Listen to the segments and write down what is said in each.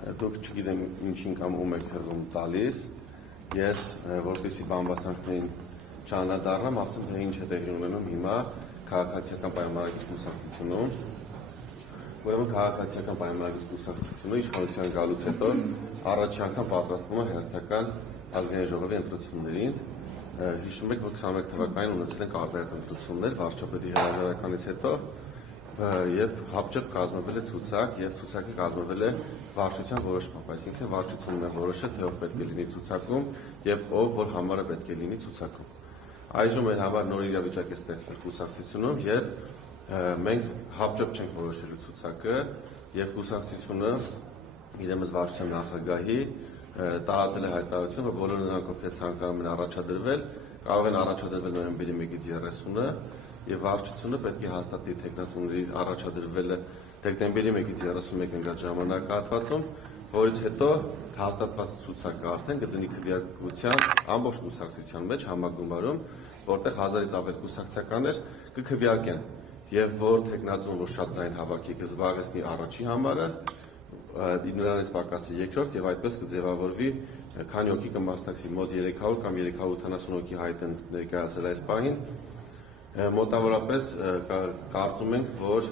դուք չգիտեմ ինչին կամ ում եք հղում տալիս, ես որպեսզի բամբասանքներին չանդրադառնամ, ասեմ թե ինչ է տեղի ունենում հիմա քաղաքացիական պայմանագրի կուսակցությունում, ուրեմն քաղաքացիական պայմանագրի կուսակցությունը իշխանության գալուց հետո առաջին անգամ պատրաստվում է հերթական ազգային ժողովի ընտրություններին, հիշում եք, որ 21 թվականին ունեցել ենք արտահայտ ընտրություններ վարչապետի հրաժարականից հետո, եւ հապճեպ կազմվել է ցուցակ եւ ցուցակի կազմվել է վարչության որոշմամբ, այսինքն վարչությունն է որոշել թե ով պետք է լինի ցուցակում եւ ով որ համարը պետք է լինի ցուցակում։ Այժմ մեր համար նոր իրավիճակ է ստեղծվել կուսակցությունում, երբ մենք հապճեպ չենք որոշելու ցուցակը եւ կուսակցությունը իրենից վարչության նախագահի տարածել է հայտարարություն, որ բոլոր նրանք, ովքեր ցանկանում են առաջադրվել, կարող են առաջադրվել նոյեմբերի 1-ից 30-ը եւ վարչությունը պետք է հաստատի թեկնածուների առաջադրվելը դեկտեմբերի 1-ից 31 ընկած ժամանակահատվածում, որից հետո հաստատված ցուցակը արդեն կդնի քվեարկության ամբողջ կուսակցության մեջ համագումարում, որտեղ 1000-ից ավել կուսակցականներ կքվեարկեն եւ որ թեկնածուն որ շատ ձայն հավաքի կզբաղեցնի առաջի համարը, նրանից պակասի երկրորդ եւ այդպես կձևավորվի քանի հոգի կմասնակցի մոտ 300 կամ 380 հոգի հայտ են ներկայացրել այս պահին մոտավորապես կարծում ենք, որ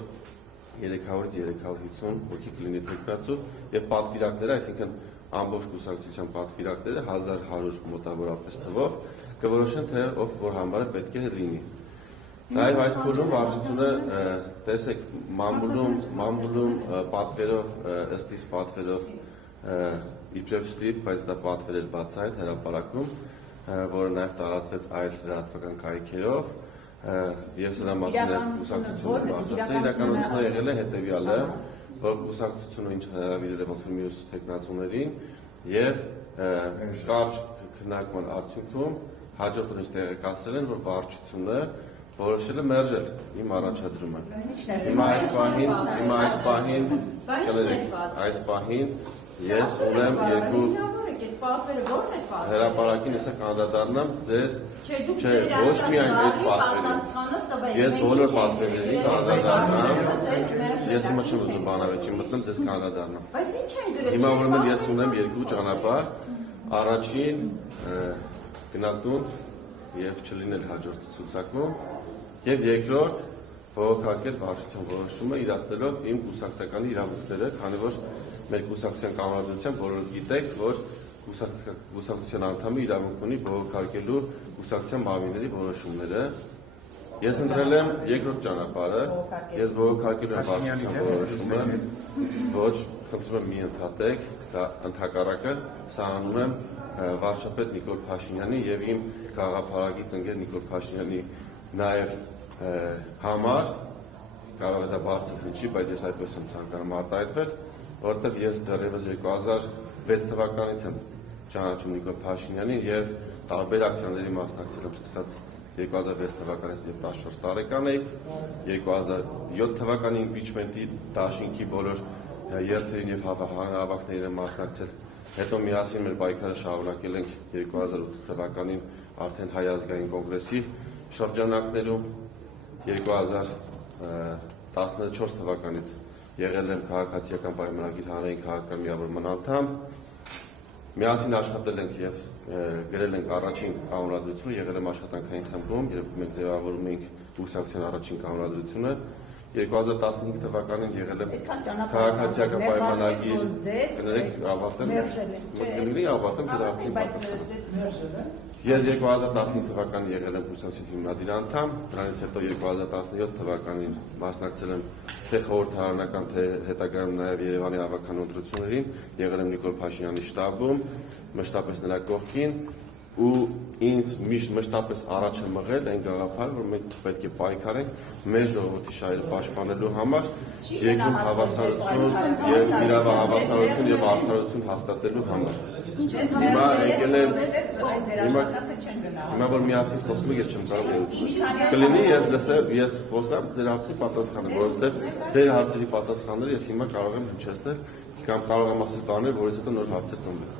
300-ից 350 հոգի կլինի թեկնածու եւ պատվիրակները, այսինքն ամբողջ կուսակցության պատվիրակները 1100 մոտավորապես թվով կորոշեն թե ով որ համարը պետք է լինի։ Նաեւ այս փուլում վարչությունը տեսեք մամուլում պատվերով ըստ իս պատվերով իբրև ստիվ, բայց դա պատվեր էր բացահայտ հրապարակում, որը նաեւ տարածվեց այլ լրատվական կայքերով Ես սրա մասին էր կուսակցությունը բարձրացրել, իրականությունը եղել է հետևյալը, որ կուսակցությունը ինչ հրավիրել է ոնց որ մյուս թեկնածուներին եւ կարճ քննարկման արդյունքում հաջորդ օրից տեղեկացրել են, որ վարչությունը որոշել է մերժել իմ առաջադրումը։ Հիմա այս պահին ես ունեմ երկու հրապարակին հեսա կանդադառնամ ձեզ չէ, ոչ միայն ես պատվերին, ես բոլոր պատվերներին կանդադառնամ, ես հիմա չեմ ուզում բանավեճի մտնում, ձեզ կանդադառնամ։ Հիմա ուրեմն ես ունեմ երկու ճանապարհ, առաջին գնալտուն եւ չլինել հաջորդ ցուցակում եւ երկրորդ բողոքարկել վարչության որոշումը իրացնելով իմ կուսակցականի իրավունքները, քանի որ մեր կուսակցության կամավորությամբ բոլորը գիտեք, որ կուսակցության անդամը իրավունք ունի բողոքարկելու կուսակցության մարմինների որոշումները։ Ես ընտրել եմ երկրորդ ճանապարհը, ես բողոքարկելու եմ վարչության որոշումը, ոչ խնդրում եմ մի ընդհատեք, դա ընդհակառակը սահմանում եմ վարչապետ Նիկոլ Փաշինյանի եւ իմ գաղափարագիր ընկեր Նիկոլ Փաշինյանի նաեւ համար, կարող է դա բարձր հնչի, բայց ես այդպես եմ ցանկանում արտահայտվել, որովհետեւ ես դեռևս 2006 թվականից եմ ճանաչում Նիկոլ Փաշինյանին եւ տարբեր ակցիաների մասնակցել եմ սկսած 2006 թվականից երբ 14 տարեկան էի, 2007 թվականի իմպիչմենտի դաշինքի բոլոր երթերին եւ հանրահավաքներին եմ մասնակցել, հետո միասին մեր պայքարը շարունակել ենք 2008 թվականին արդեն հայ ազգային կոնգրեսի շրջանակներում, 2014 թվականից եղել եմ քաղաքացիական պայմանագրի հանրային քաղաքական միավորման անդամ, միասին աշխատել ենք եւ գրել ենք առաջին կանոնադրությունը, եղել եմ աշխատանքային խմբում, երբ մենք ձևավորում էինք կուսակցության առաջին կանոնադրությունը, 2015 թվականին եղել եմ քաղաքացիական պայմանագիր, կներեք ավարտեմ ձեր հարցին պատասխանը։ Ես 2015 թվականին եղել եմ կուսակցության հիմնադիր անդամ, դրանից հետո 2017 թվականին մասնակցել եմ թե խորհրդարանական, թե հետագայում նաև Երևանի ավականու ընտրություններին, եղել եմ Նիկոլ Փաշինյանի շտաբում, մշտապես նրա կողքին ու ինձ միշտ մշտապես առաջ է մղել այն գաղափարը, որ մենք պետք է պայքարենք մեր ժողովրդի շահերը պաշտպանելու համար, երկրում հավասարություն եւ իրավահավասարություն եւ արդարություն հաստատելու համար։ Հիմա որ միասին խոսում եք, ես չեմ կարող կլինի ես խոսամ ձեր հարցի պատասխանը, որովհետեւ ձեր հարցերի պատասխանները ես հիմա կարող եմ հնչեցնել կամ կարող եմ ասել բաներ, որից հետո նոր հարցեր ծնվեն։